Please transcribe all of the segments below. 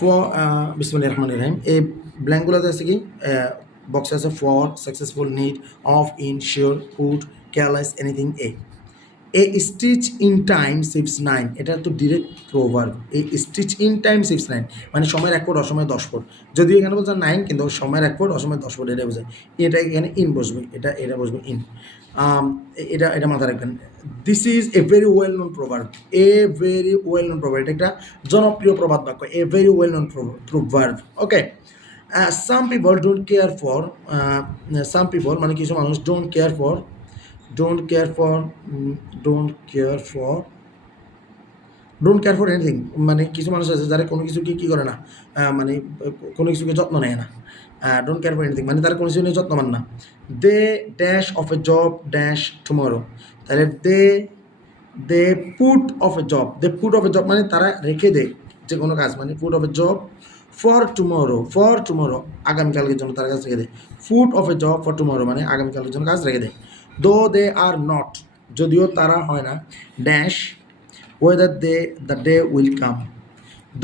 For বিসমিল্লাহির রহমানির রহিম। এই ব্ল্যাঙ্কগুলোতে আছে কি বক্সে আছে for, successful, need, of, in, sure, would, careless, anything. A stitch in time saves 9, এটা তো ডিরেক্ট প্রোভার্ব। এই স্টিচ ইন টাইম সেভস 9 মানে সময়ের 1 ফুট অসময়ে 10 ফুট। যদিও এখানে বলছে 9 কিন্তু সময়ের 1 ফুট অসময়ে 10 ফুট এটা বোঝায়। এটা এখানে ইন বসবে, এটা বসবে ইন। এটা মাথায় রাখবেন। This is a very well known proverb. Very well known proverb, এটা একটা জনপ্রিয় প্রবাদ বাক্য। Very well known proverb. Okay, some people don't care for, some people মানে কিছু মানুষ don't care for don't care for don't care for anything, মানে কিছু মানুষ আছে যারা কোনো কিছুকে কী করে না, মানে কোনো কিছুকে যত্ন নেয় না। ডোন্ট কেয়ার ফর এনিথিং মানে তারা কোনো কিছু নিয়ে যত্নবান না। They dash off a job dash tomorrow, তাহলে they put off a job, মানে তারা রেখে দেয় যে কোনো কাজ, মানে put off a job for tomorrow আগামীকালকের জন্য তারা কাজ রেখে দেয়। Put off a job for tomorrow মানে আগামীকালকের জন্য কাজ রেখে দেয়। দো দে আর নট, যদিও তারা হয় না, dash whether the day will come.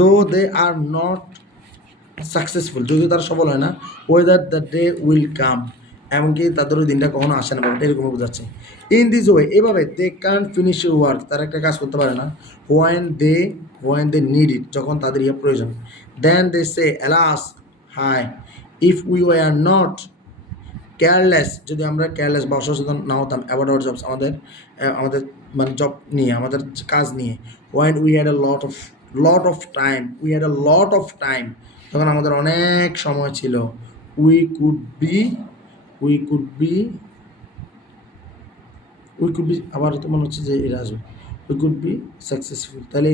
Though they are not successful, যদিও তারা সফল হয় না, whether the day will come, এমনকি তাদের ওই দিনটা কখনো আসে না, ব্যাপারটা এরকম বোঝাচ্ছে। ইন দিস ওয়ে, এভাবে they can't finish your work, তারা একটা কাজ করতে পারে না। হোয়েন দে নিড ইট, যখন তাদের ইয়ে প্রয়োজন। Then they say alas high, if we were not careless, যদি আমরা কেয়ারলেস বা অসচেতন না হতাম অ্যাবাউট আওয়ার জবস, আমাদের মানে জব নিয়ে, আমাদের কাজ নিয়ে। When we had a lot of time, তখন আমাদের অনেক সময় ছিল। উই কুড বি আবার তো মনে হচ্ছে যে এটা আসবে, উই কুড বি সাকসেসফুল। তাহলে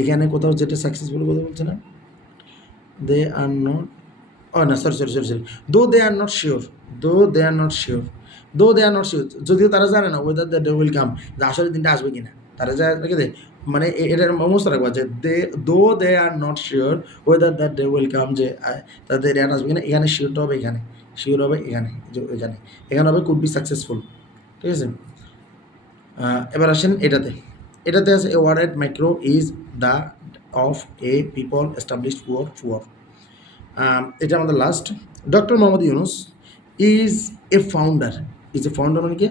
এখানে কোথাও যেটা সাকসেসফুল কথা বলছে না, দে আর নট, না সরি, দো দে আর নট শিওর, যদিও তারা জানে না whether the day will come, যে আসলে দিনটা আসবে কিনা, তারা যা রেখে দেয়, মানে এটার মস্ত রাখবা যে they are not sure whether the day will come, যে তাদের এটা আসবে কিনা। এখানে শিওরটা হবে এখানে, যে এখানে হবে কুড বি সাকসেসফুল। ঠিক আছে, এবার আসেন এটাতে আছে a word micro is the of a people established poor. এটা আমাদের last. Doctor Mohammad Yunus is a founder মানে কি,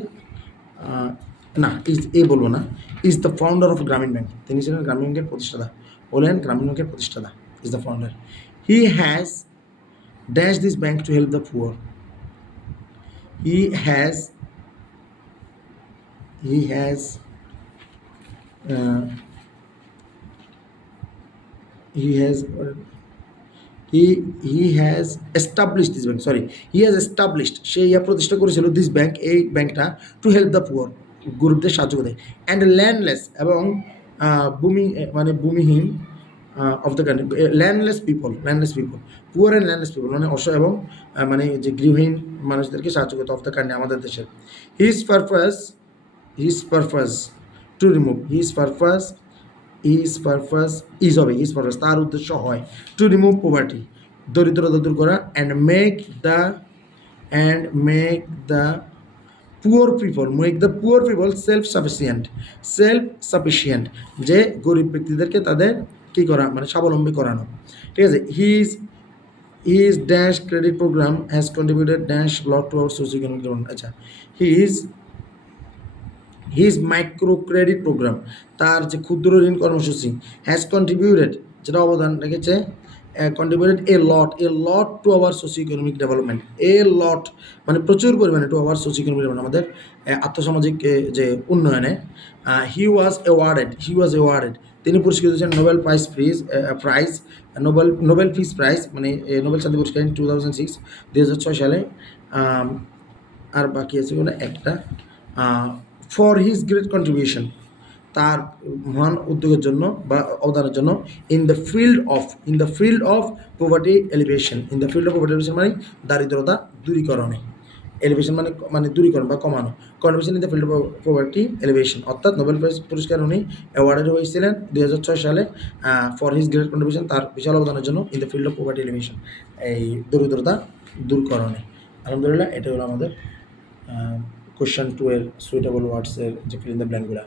না বলবো না, is the founder of Grameen bank, তিনি ছিলেন গ্রামীণ ব্যাংকের প্রতিষ্ঠাতা, গ্রামীণ ব্যাংকের প্রতিষ্ঠাতা, is the founder. He has dash this bank to help the poor, he has সে প্রতিষ্ঠা করেছিল দিস ব্যাংক, এই ব্যাংকটা, টু হেল্প দ্য পুয়ার, গরিবদের সাহায্য করে, অ্যান্ড ল্যান্ডলেস এবং ভূমিহীন of the country, landless people poor and landless people মানে অসহায় এবং মানে যে গৃহহীন মানুষদেরকে সাহায্য করতে, অফ দ্য কান্ট্রি আমাদের দেশের। হিজ পারপাস টু রিমুভ, তার উদ্দেশ্য হয় টু রিমুভ পভার্টি, দরিদ্রতা দূর করা, and make the poor people self sufficient, যে গরিব ব্যক্তিদেরকে তাদের কী করা, মানে স্বাবলম্বী করানো। ঠিক আছে, his dash credit programme has contributed dash lot to our socio economic development. আচ্ছা, হিজ মাইক্রো ক্রেডিট প্রোগ্রাম, তার যে ক্ষুদ্র ঋণ কর্মসূচি, হ্যাজ কন্ট্রিবিউটেড, যেটা অবদান রেখেছে, contributed A lot to our socio economic development, মানে প্রচুর পরিমাণে two our socio economic development, আমাদের আর্থসামাজিক যে উন্নয়নে। হি ওয়াজ অ্যাওয়ার্ডেড, তিনি পুরস্কৃত হয়েছেন নোবেল পিস প্রাইজ, মানে নোবেল শান্তি পুরস্কার 2006 সালে। আর বাকি আছে বলে একটা, ফর হিজ গ্রেট কন্ট্রিবিউশন, তার মহান উদ্যোগের জন্য বা অবদানের জন্য, in the field of poverty elevation, মানে দারিদ্রতা দূরীকরণে, এলিভেশন মানে দূরীকরণ বা কমানো, contribution in the field of poverty elevation, অর্থাৎ নোবেল পুরস্কার উনি অ্যাওয়ার্ডেড হয়েছিলেন 2006 সালে, ফর হিজ গ্রেট কন্ট্রিবিউশন, তার বিশাল অবদানের জন্য, in the field of poverty elevation, এই দরিদ্রতা দূরকরণে। আলহামদুলিল্লাহ, এটা হলো আমাদের কোশ্চেন 2 এর সুইটেবল ওয়ার্ডসের যে ফিল ইন দ্য ব্ল্যাঙ্কগুলা।